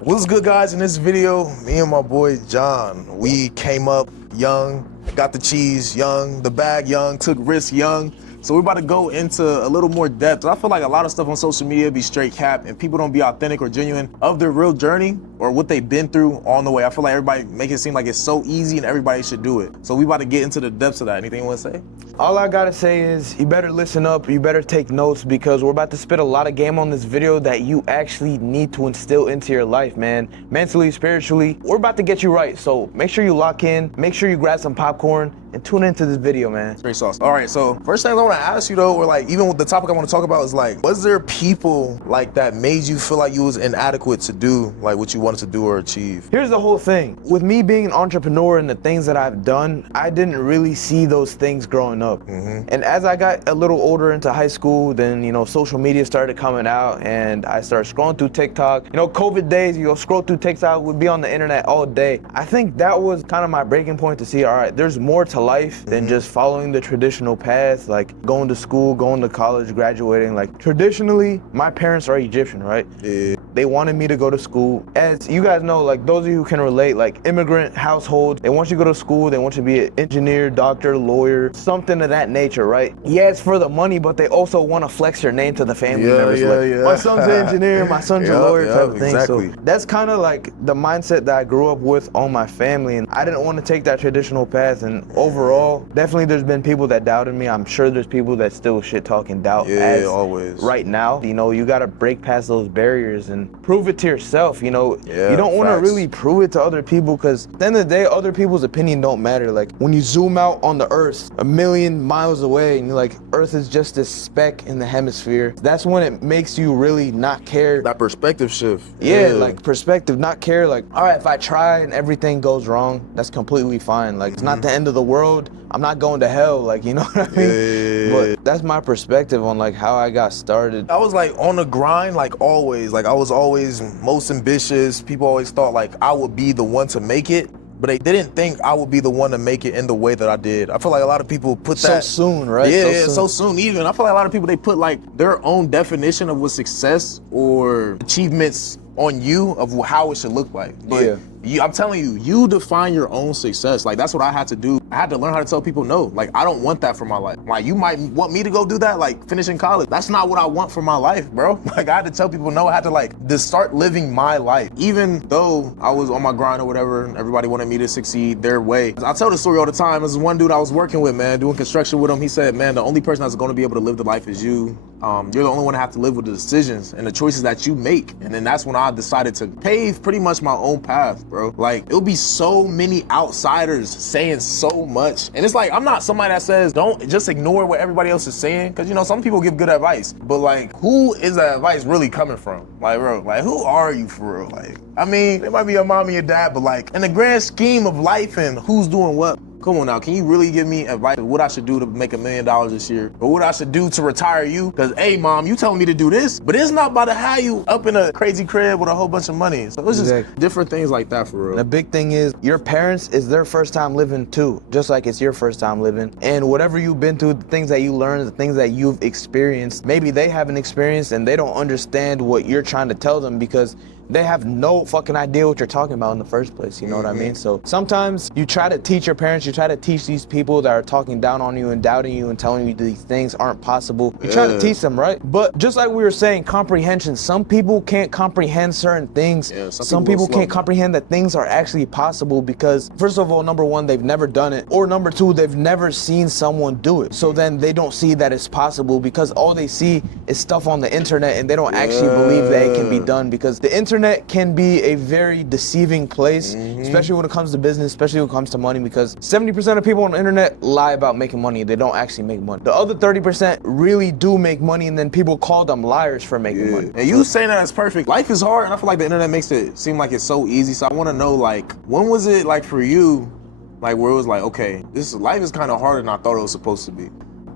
What's good, guys? In this video, me and my boy John, we came up young, got the cheese young, the bag young, took risks young. So we're about to go into a little more depth. I feel like a lot of stuff on social media be straight cap and people don't be authentic or genuine of their real journey or what they've been through on the way. I feel like everybody make it seem like it's so easy and everybody should do it. So we about to get into the depths of that. Anything you want to say? All I gotta say is you better listen up, you better take notes, because we're about to spit a lot of game on this video that you actually need to instill into your life, man. Mentally, spiritually, we're about to get you right. So make sure you lock in, make sure you grab some popcorn and tune into this video, man. Great sauce. All right, so first thing I want to ask you though, or like even with the topic I want to talk about is like, was there people like that made you feel like you was inadequate to do like what you wanted to do or achieve? Here's the whole thing. With me being an entrepreneur and the things that I've done, I didn't really see those things growing up. And as I got a little older into high school, then, you know, social media started coming out and I started scrolling through TikTok. You know, COVID days, you know, scroll through TikTok, would be on the internet all day. I think that was kind of my breaking point to see, all right, there's more to life than just following the traditional path, like going to school, going to college, graduating. Like traditionally, my parents are Egyptian, right? Yeah. They wanted me to go to school. As you guys know, like those of you who can relate, like immigrant households, they want you to go to school, they want you to be an engineer, doctor, lawyer, something of that nature, right? Yeah, it's for the money, but they also want to flex your name to the family members. Like, my son's an engineer, my son's a lawyer type of thing. Exactly. So that's kind of like the mindset that I grew up with on my family, and I didn't want to take that traditional path. And overall, definitely there's been people that doubted me. I'm sure there's people that still shit talk and doubt always. Right now. You know, you got to break past those barriers and prove it to yourself. You know, you don't want to really prove it to other people, because at the end of the day, other people's opinion don't matter. Like when you zoom out on the earth a million miles away and you're like, earth is just this speck in the hemisphere, that's when it makes you really not care. That perspective shift. Yeah, like perspective, not care. Like, all right, if I try and everything goes wrong, that's completely fine. Like, it's not the end of the world. I'm not going to hell, like, you know what I mean? But that's my perspective on like how I got started. I was like on the grind, like always. Like I was always most ambitious. People always thought like I would be the one to make it, but they didn't think I would be the one to make it in the way that I did. I feel like a lot of people put that so soon, right? So soon. Even I feel like a lot of people, they put like their own definition of what success or achievements on you of how it should look like. But I'm telling you, you define your own success. Like that's what I had to do. I had to learn how to tell people no. Like I don't want that for my life. Like you might want me to go do that, like finishing college. That's not what I want for my life, bro. Like I had to tell people no. I had to like just start living my life. Even though I was on my grind or whatever, and everybody wanted me to succeed their way. I tell this story all the time. There's one dude I was working with, man, doing construction with him. He said, man, the only person that's gonna be able to live the life is you. You're the only one that have to live with the decisions and the choices that you make. And then that's when I decided to pave pretty much my own path, bro. Like it'll be so many outsiders saying so much. And it's like, I'm not somebody that says, don't just ignore what everybody else is saying. Cause you know, some people give good advice, but like, who is that advice really coming from? Like, bro, like who are you for real? Like, I mean, it might be your mom and your dad, but like in the grand scheme of life and who's doing what, come on now, can you really give me advice of what I should do to make $1 million this year? Or what I should do to retire you? Cause hey mom, you telling me to do this, but it's not about to have you up in a crazy crib with a whole bunch of money. So it's just different things like that for real. The big thing is your parents is their first time living too, just like it's your first time living. And whatever you've been through, the things that you learned, the things that you've experienced, maybe they haven't experienced and they don't understand what you're trying to tell them because they have no fucking idea what you're talking about in the first place, you know what I mean? So sometimes you try to teach your parents, you try to teach these people that are talking down on you and doubting you and telling you these things aren't possible. You try to teach them, right? But just like we were saying, comprehension, some people can't comprehend certain things. Some people can't comprehend that things are actually possible because, first of all, number one, they've never done it. Or number two, they've never seen someone do it. So then they don't see that it's possible because all they see is stuff on the internet and they don't actually believe that it can be done, because the internet can be a very deceiving place, especially when it comes to business, especially when it comes to money, because 70% of people on the internet lie about making money. They don't actually make money. The other 30% really do make money, and then people call them liars for making money. And you saying that is perfect. Life is hard, and I feel like the internet makes it seem like it's so easy. So I want to know, like, when was it like for you, like where it was like, okay, this life is kind of harder than I thought it was supposed to be?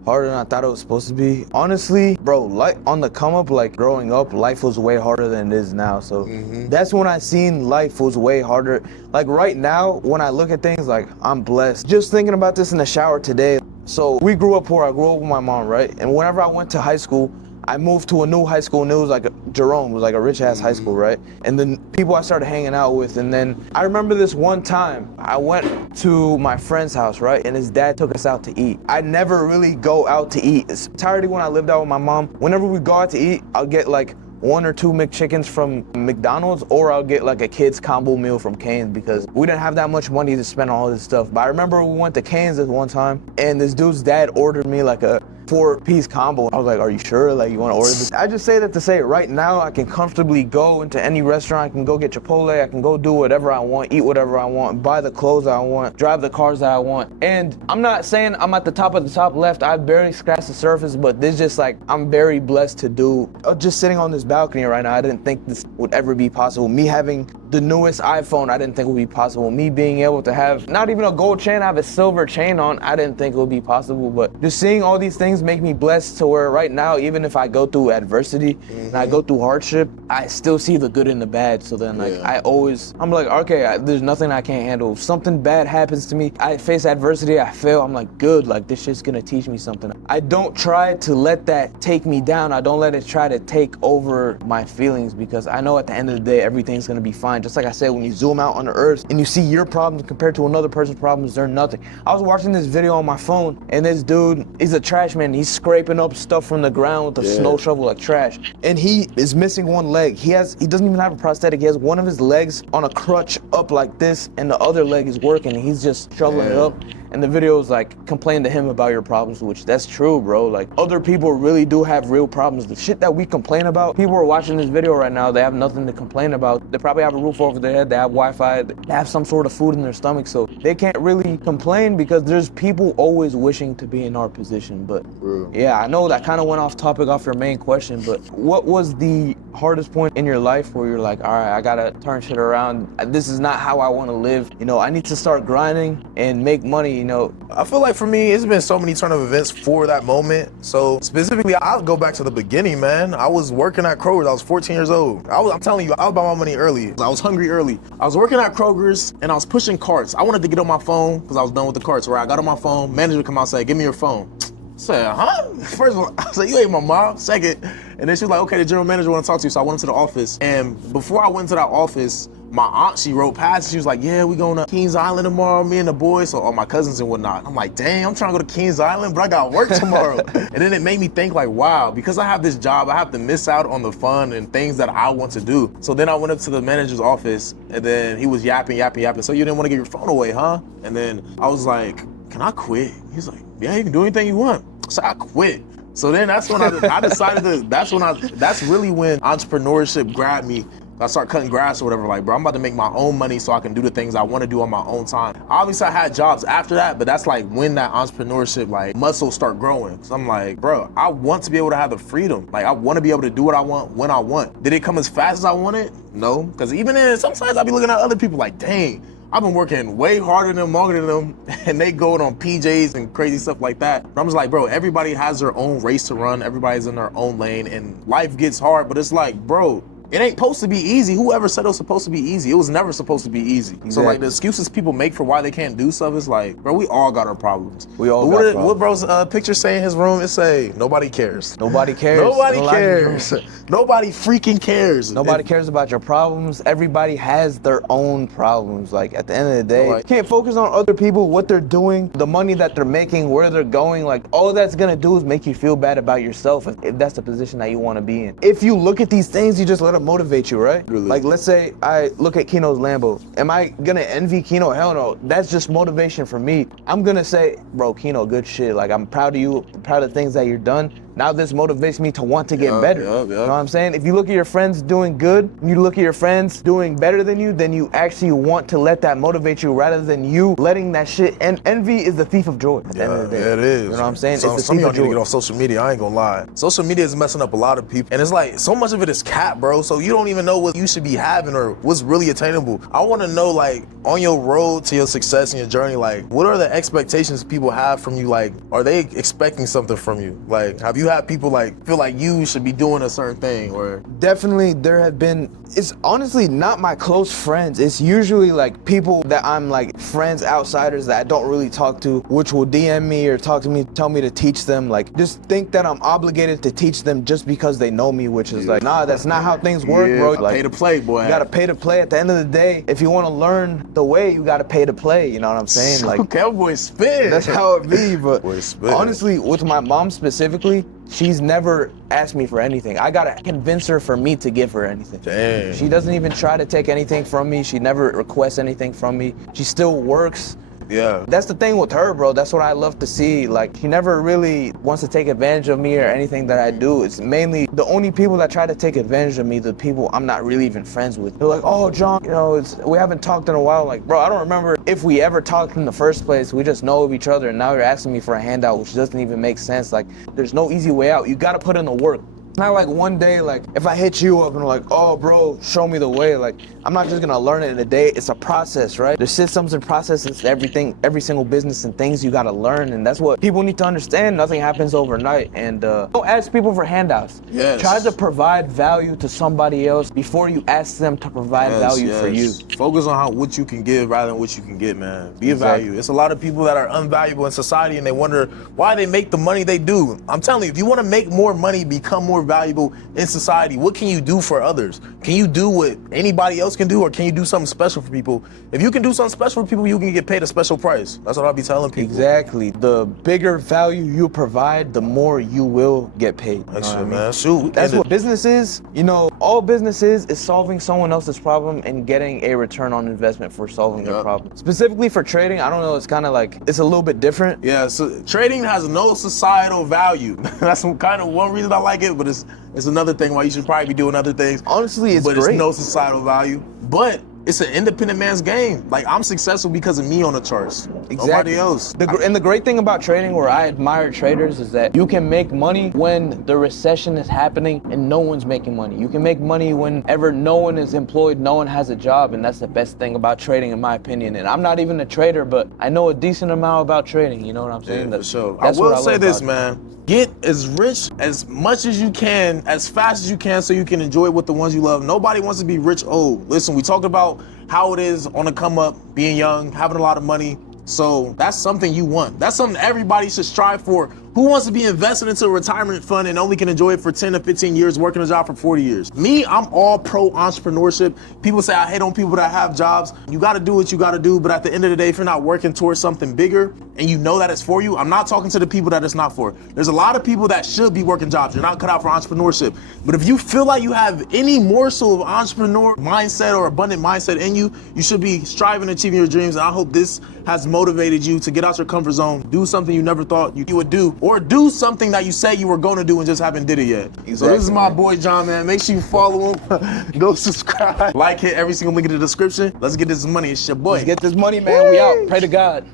Harder than I thought it was supposed to be. Honestly, bro, like on the come up, like growing up, life was way harder than it is now. So that's when I seen life was way harder. Like right now, when I look at things, like I'm blessed. Just thinking about this in the shower today. So we grew up poor. I grew up with my mom, right? And whenever I went to high school, I moved to a new high school, and it was like Jerome, was like a rich ass high school, right? And then people I started hanging out with, and then I remember this one time I went to my friend's house, right? And his dad took us out to eat. I never really go out to eat. It's entirely when I lived out with my mom. Whenever we go out to eat, I'll get like 1 or 2 McChickens from McDonald's, or I'll get like a kid's combo meal from Cane's, because we didn't have that much money to spend on all this stuff. But I remember we went to Cane's this one time, and this dude's dad ordered me like a 4-piece combo. I was like, are you sure? Like, you want to order this? I just say that to say, right now, I can comfortably go into any restaurant. I can go get Chipotle. I can go do whatever I want, eat whatever I want, buy the clothes I want, drive the cars that I want. And I'm not saying I'm at the top of the top left. I barely scratched the surface, but this just like, I'm very blessed to do. Just sitting on this balcony right now, I didn't think this would ever be possible. Me having the newest iPhone, I didn't think would be possible. Me being able to have not even a gold chain, I have a silver chain on, I didn't think it would be possible. But just seeing all these things make me blessed to where right now, even if I go through adversity and I go through hardship, I still see the good and the bad. So then like I'm like, okay, there's nothing I can't handle. If something bad happens to me, I face adversity, I fail, I'm like, good, like this shit's gonna teach me something. I don't try to let that take me down. I don't let it try to take over my feelings, because I know at the end of the day, everything's gonna be fine. Just like I said, when you zoom out on the earth and you see your problems compared to another person's problems, they're nothing. I was watching this video on my phone, and this dude, he's a trash man. He's scraping up stuff from the ground with a snow shovel like trash. And he is missing one leg. He doesn't even have a prosthetic. He has one of his legs on a crutch up like this, and the other leg is working, and he's just shoveling it up. And the video is like, complain to him about your problems, which that's true, bro. Like, other people really do have real problems. The shit that we complain about, people are watching this video right now, they have nothing to complain about. They probably have a roof over their head, they have Wi-Fi, they have some sort of food in their stomach, so they can't really complain, because there's people always wishing to be in our position. But yeah, I know that kind of went off topic off your main question, but what was the hardest point in your life where you're like, all right, I gotta turn shit around. This is not how I want to live. You know, I need to start grinding and make money. You know, I feel like for me, it's been so many turn of events for that moment. So specifically, I'll go back to the beginning, man. I was working at Kroger's. I was 14 years old. I'm telling you, I was about my money early. I was hungry early. I was working at Kroger's and I was pushing carts. I wanted to get on my phone because I was done with the carts. Right, I got on my phone. Manager would come out and say, "Give me your phone." I said, huh? First of all, I said, you ain't my mom. Second, and then she was like, okay, the general manager want to talk to you. So I went into the office, and before I went into that office, my aunt, she wrote past, she was like, yeah, we going to Kings Island tomorrow, me and the boys, so all my cousins and whatnot. I'm like, dang, I'm trying to go to Kings Island, but I got work tomorrow. And then it made me think like, wow, because I have this job, I have to miss out on the fun and things that I want to do. So then I went up to the manager's office, and then he was yapping. So you didn't want to give your phone away, huh? And then I was like, can I quit? He's like, yeah, you can do anything you want. So I quit. So then that's when I decided to, that's really when entrepreneurship grabbed me. I started cutting grass or whatever, like, bro, I'm about to make my own money so I can do the things I want to do on my own time. Obviously, I had jobs after that, but that's like when that entrepreneurship, like, muscles start growing. So I'm like, bro, I want to be able to have the freedom. Like, I want to be able to do what I want when I want. Did it come as fast as I wanted? No, because even then, sometimes I'll be looking at other people like, dang, I've been working way harder than them, longer than them, and they going on PJs and crazy stuff like that. But I'm just like, bro, everybody has their own race to run. Everybody's in their own lane, and life gets hard, but it's like, bro, it ain't supposed to be easy. Whoever said it was supposed to be easy? It was never supposed to be easy. Exactly. So like the excuses people make for why they can't do stuff is like, bro, we all got our problems. We all got problems. What bro's picture say in his room? It say, nobody cares. Nobody cares. Nobody cares. Nobody freaking cares. Nobody cares about your problems. Everybody has their own problems. Like at the end of the day, you can't focus on other people, what they're doing, the money that they're making, where they're going. Like all that's gonna do is make you feel bad about yourself if that's the position that you wanna be in. If you look at these things, you just let them motivate you, right? Really? Like let's say I look at Keno's Lambo. Am I gonna envy Keno? Hell no. That's just motivation for me. I'm gonna say, bro, Keno, good shit. Like I'm proud of you, proud of the things that you're done. Now this motivates me to want to get better. You know what I'm saying? If you look at your friends doing good, you look at your friends doing better than you, then you actually want to let that motivate you rather than you letting that shit. And envy is the thief of joy at the end of the day. Yeah, it is. You know what I'm saying? So it's the some of thief y'all of need to joy. get off social media. I ain't gonna lie. Social media is messing up a lot of people. And it's like, so much of it is cap, bro. So you don't even know what you should be having or what's really attainable. I wanna know, like, on your road to your success and your journey, like, what are the expectations people have from you? Like, are they expecting something from you? Like, have you have people like feel like you should be doing a certain thing, or Definitely there have been, it's honestly not my close friends. It's usually like people that I'm like friends, outsiders that I don't really talk to, which will DM me or talk to me, tell me to teach them. Like just think that I'm obligated to teach them just because they know me, which is like, nah, that's not how things work, bro. Like, pay to play, boy. You gotta pay to play. At the end of the day, if you want to learn the way, you gotta pay to play. You know what I'm saying? Like, okay, boy, spit. that's how it be. But Boy, spit. honestly, with my mom specifically, she's never asked me for anything. I gotta convince her for me to give her anything. Dang. She doesn't even try to take anything from me. She never requests anything from me. She still works. Yeah. That's the thing with her, bro. That's what I love to see. Like, she never really wants to take advantage of me or anything that I do. It's mainly the only people that try to take advantage of me, the people I'm not really even friends with. They're like, oh, John, you know, we haven't talked in a while. Like, bro, I don't remember if we ever talked in the first place. We just know of each other, and now you're asking me for a handout, which doesn't even make sense. Like, there's no easy way out. You gotta put in the work. It's not like one day, like, if I hit you up and like, oh, bro, show me the way. Like, I'm not just gonna learn it in a day. It's a process, right? There's systems and processes, everything, every single business and things you gotta learn. And that's what people need to understand. Nothing happens overnight. And don't ask people for handouts. Yes. Try to provide value to somebody else before you ask them to provide value for you. Focus on what you can give rather than what you can get, man. Be a value. It's a lot of people that are unvaluable in society and they wonder why they make the money they do. I'm telling you, if you wanna make more money, become more valuable in society, what can you do for others? Can you do what anybody else can do, or can you do something special for people? If you can do something special for people, you can get paid a special price. That's what I'll be telling people. Exactly. The bigger value you provide, the more you will get paid. That shit, man. Shoot. That's what business is. You know, all business is solving someone else's problem and getting a return on investment for solving their problem. Specifically for trading, I don't know, it's kind of like, it's a little bit different. Yeah, so trading has no societal value. That's kind of one reason I like it, but it's another thing why you should probably be doing other things. Honestly, it's but great. It's no societal value. But it's an independent man's game. Like, I'm successful because of me on the charts. Exactly. Nobody else. And the great thing about trading, where I admire traders, is that you can make money when the recession is happening and no one's making money. You can make money whenever no one is employed, no one has a job, and that's the best thing about trading, in my opinion. And I'm not even a trader, but I know a decent amount about trading. You know what I'm saying? Yeah, for sure. That's I will what say love this, about man. Get as rich as much as you can, as fast as you can, so you can enjoy with the ones you love. Nobody wants to be rich old. Listen, we talked about how it is on the come up, being young, having a lot of money. So that's something you want. That's something everybody should strive for. Who wants to be invested into a retirement fund and only can enjoy it for 10 to 15 years, working a job for 40 years? Me, I'm all pro entrepreneurship. People say I hate on people that have jobs. You gotta do what you gotta do, but at the end of the day, if you're not working towards something bigger and you know that it's for you, I'm not talking to the people that it's not for. There's a lot of people that should be working jobs. You're not cut out for entrepreneurship. But if you feel like you have any morsel of entrepreneur mindset or abundant mindset in you, you should be striving to achieve your dreams. And I hope this has motivated you to get out your comfort zone, do something you never thought you would do, or do something that you say you were going to do and just haven't did it yet. Exactly. So this is my boy John, man. Make sure you follow him. Go subscribe. Like, hit every single link in the description. Let's get this money. It's your boy. Let's get this money, man. We out. Pray to God.